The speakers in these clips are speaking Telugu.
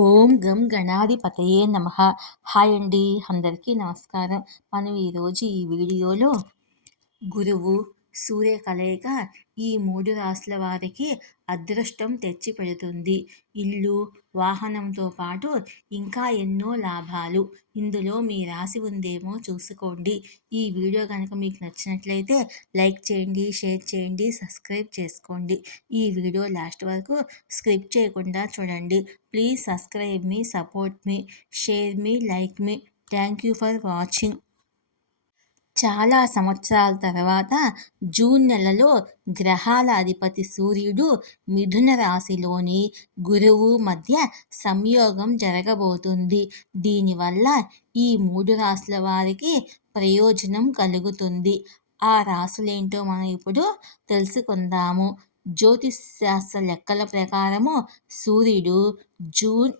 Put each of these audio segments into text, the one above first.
ఓం గం గణాధిపతయే నమ. హాయ్ అండి అందరికీ నమస్కారం. మనం ఈరోజు ఈ వీడియోలో గురువు సూర్య కలయిక ఈ మూడు రాశుల వారికి అదృష్టం తెచ్చిపెడుతుంది. ఇల్లు వాహనంతో పాటు ఇంకా ఎన్నో లాభాలు. ఇందులో మీ రాశి ఉందేమో చూసుకోండి. ఈ వీడియో కనుక మీకు నచ్చినట్లయితే లైక్ చేయండి షేర్ చేయండి సబ్స్క్రైబ్ చేసుకోండి. ఈ వీడియో లాస్ట్ వరకు స్క్రిప్ట్ చేయకుండా చూడండి. ప్లీజ్ సబ్స్క్రైబ్ మీ సపోర్ట్ మీ షేర్ మీ like me. Thank you for watching. చాలా సంవత్సరాల తర్వాత జూన్ నెలలో గ్రహాల అధిపతి సూర్యుడు మిథున రాశిలోని గురువు మధ్య సంయోగం జరగబోతుంది. దీనివల్ల ఈ మూడు రాశుల వారికి ప్రయోజనం కలుగుతుంది. ఆ రాశులేంటో మనం ఇప్పుడు తెలుసుకుందాము. జ్యోతిష్ శాస్త్ర లెక్కల ప్రకారము సూర్యుడు జూన్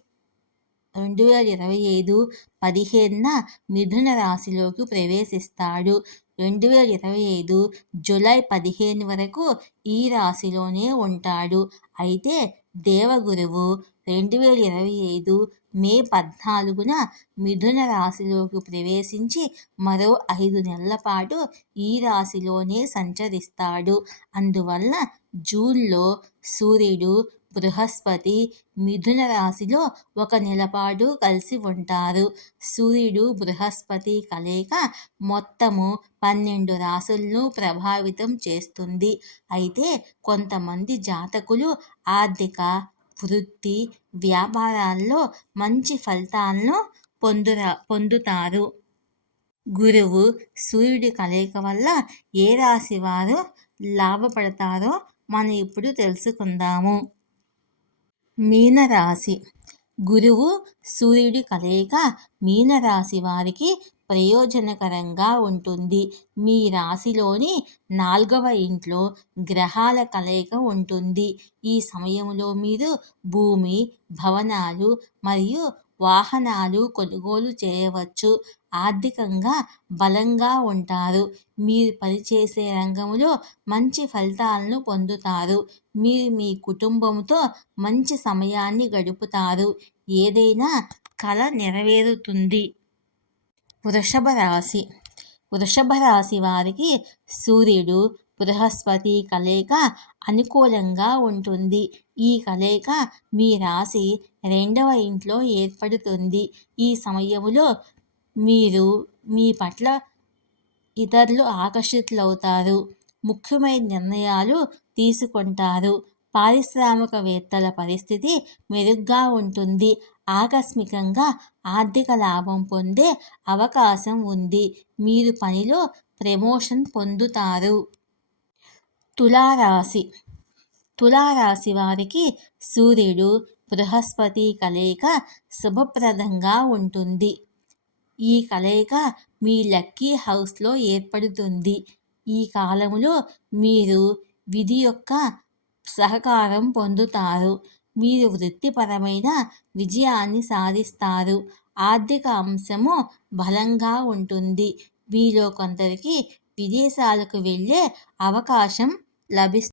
రెండు వేల ఇరవై ఐదు పదిహేనున మిథున రాశిలోకి ప్రవేశిస్తాడు. రెండు వేల ఇరవై ఐదు జూలై పదిహేను వరకు ఈ రాశిలోనే ఉంటాడు. అయితే దేవగురువు రెండు వేల ఇరవై ఐదు మే పద్నాలుగున మిథున రాశిలోకి ప్రవేశించి మరో ఐదు నెలల పాటు ఈ రాశిలోనే సంచరిస్తాడు. అందువల్ల జూన్లో సూర్యుడు బృహస్పతి మిథున రాశిలో ఒక నెలపాటు కలిసి ఉంటారు. సూర్యుడు బృహస్పతి కలయిక మొత్తము పన్నెండు రాసులను ప్రభావితం చేస్తుంది. అయితే కొంతమంది జాతకులు ఆర్థిక వృత్తి వ్యాపారాల్లో మంచి ఫలితాలను పొందురా పొందుతారు. గురువు సూర్యుడి కలయిక వల్ల ఏ రాశి వారు లాభపడతారో మనం ఇప్పుడు తెలుసుకుందాము. మీనరాశి. గురువు సూర్యుడి కలయిక మీనరాశి వారికి ప్రయోజనకరంగా ఉంటుంది. మీ రాశిలోని నాలుగవ ఇంట్లో గ్రహాల కలయిక ఉంటుంది. ఈ సమయంలో మీరు భూమి భవనాలు మరియు వాహనాలు కొనుగోలు చేయవచ్చు. ఆర్థికంగా బలంగా ఉంటారు. మీరు పనిచేసే రంగంలో మంచి ఫలితాలను పొందుతారు. మీరు మీ కుటుంబంతో మంచి సమయాన్ని గడుపుతారు. ఏదైనా కళ నెరవేరుతుంది. వృషభ రాశి. వృషభ రాశి వారికి సూర్యుడు బృహస్పతి కలయిక అనుకూలంగా ఉంటుంది. ఈ కలయిక మీ రాశి రెండవ ఇంట్లో ఏర్పడుతుంది. ఈ సమయంలో మీరు మీ పట్ల ఇతరులు ఆకర్షితులవుతారు. ముఖ్యమైన నిర్ణయాలు తీసుకుంటారు. పారిశ్రామికవేత్తల పరిస్థితి మెరుగ్గా ఉంటుంది. ఆకస్మికంగా ఆర్థిక లాభం పొందే అవకాశం ఉంది. మీరు పనిలో ప్రమోషన్ పొందుతారు. తులారాశి. తులారాశి వారికి సూర్యుడు బృహస్పతి కలయిక శుభప్రదంగా ఉంటుంది. ఈ కలయిక మీ లక్కీ హౌస్లో ఏర్పడుతుంది. ఈ కాలంలో మీరు విధి యొక్క సహకారం పొందుతారు. మీరు వృత్తిపరమైన విజయాన్ని సాధిస్తారు. ఆర్థిక అంశము బలంగా ఉంటుంది. మీలో కొందరికి విదేశాలకు వెళ్ళే అవకాశం లభిస్తుంది.